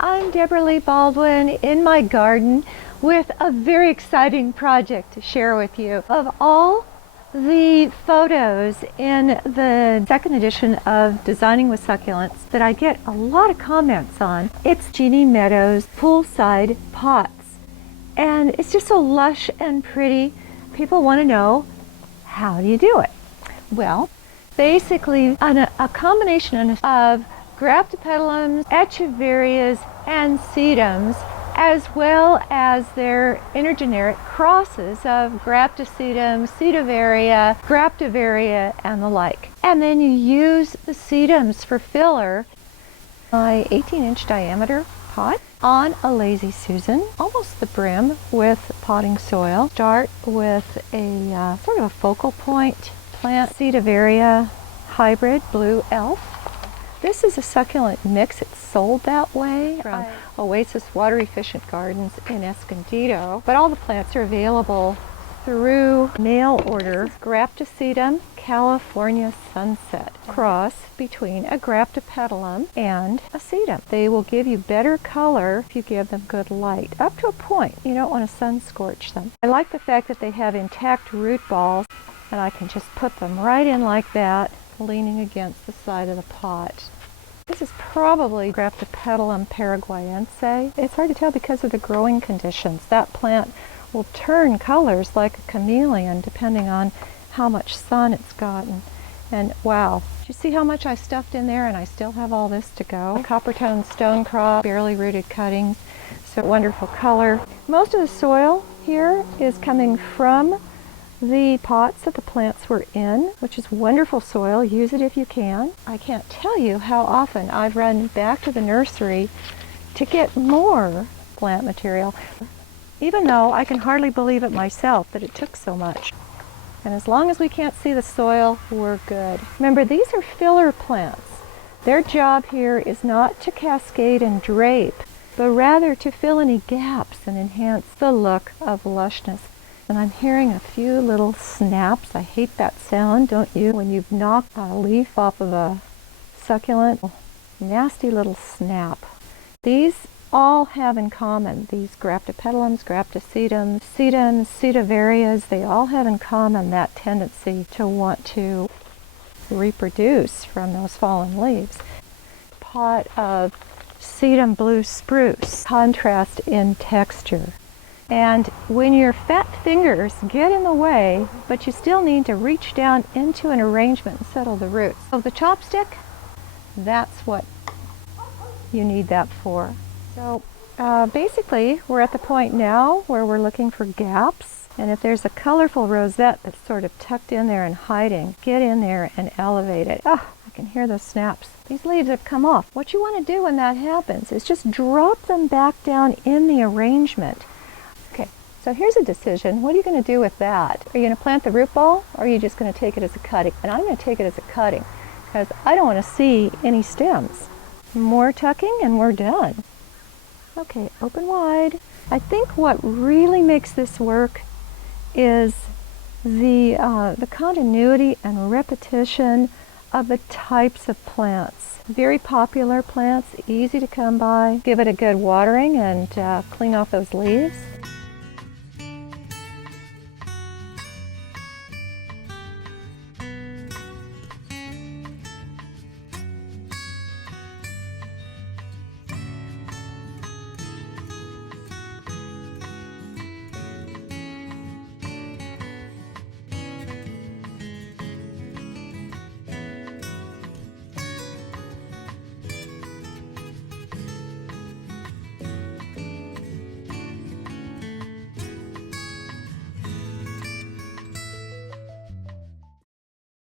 I'm Debra Lee Baldwin in my garden with a very exciting project to share with you. Of all the photos in the second edition of Designing with Succulents that I get a lot of comments on, it's Jeanne Meadow's poolside pots. And it's just so lush and pretty. People want to know, how do you do it? Well, basically a combination of graptopetalums, echeverias, and sedums, as well as their intergeneric crosses of graptosedum, sedovaria, graptovaria, and the like. And then you use the sedums for filler. My 18-inch diameter pot on a Lazy Susan, almost the brim with potting soil. Start with a sort of a focal point plant, sedovaria hybrid, blue elf. This is a succulent mix. It's sold that way from Oasis Water Efficient Gardens in Escondido. But all the plants are available through mail order. Graptosedum California Sunset, cross between a graptopetalum and a sedum. They will give you better color if you give them good light, up to a point. You don't want to sun scorch them. I like the fact that they have intact root balls, and I can just put them right in like that, leaning against the side of the pot. This is probably Graptopetalum paraguayense. It's hard to tell because of the growing conditions. That plant will turn colors like a chameleon depending on how much sun it's gotten. And wow, did you see how much I stuffed in there, and I still have all this to go? Copper tone stonecrop, barely rooted cuttings, so wonderful color. Most of the soil here is coming from the pots that the plants were in, which is wonderful soil. Use it if you can. I can't tell you how often I've run back to the nursery to get more plant material, even though I can hardly believe it myself that it took so much. And as long as we can't see the soil, we're good. Remember, these are filler plants. Their job here is not to cascade and drape, but rather to fill any gaps and enhance the look of lushness. And I'm hearing a few little snaps. I hate that sound, don't you? When you've knocked a leaf off of a succulent, nasty little snap. These all have in common, these graptopetalums, graptosedums, sedums, sedovarias, they all have in common that tendency to want to reproduce from those fallen leaves. Pot of sedum blue spruce, contrast in texture. And when your fat fingers get in the way, but you still need to reach down into an arrangement and settle the roots. So the chopstick, that's what you need that for. So basically, we're at the point now where we're looking for gaps. And if there's a colorful rosette that's sort of tucked in there and hiding, get in there and elevate it. Oh, I can hear those snaps. These leaves have come off. What you want to do when that happens is just drop them back down in the arrangement. So here's a decision. What are you going to do with that? Are you going to plant the root ball, or are you just going to take it as a cutting? And I'm going to take it as a cutting because I don't want to see any stems. More tucking and we're done. Okay, open wide. I think what really makes this work is the continuity and repetition of the types of plants. Very popular plants, easy to come by. Give it a good watering and clean off those leaves.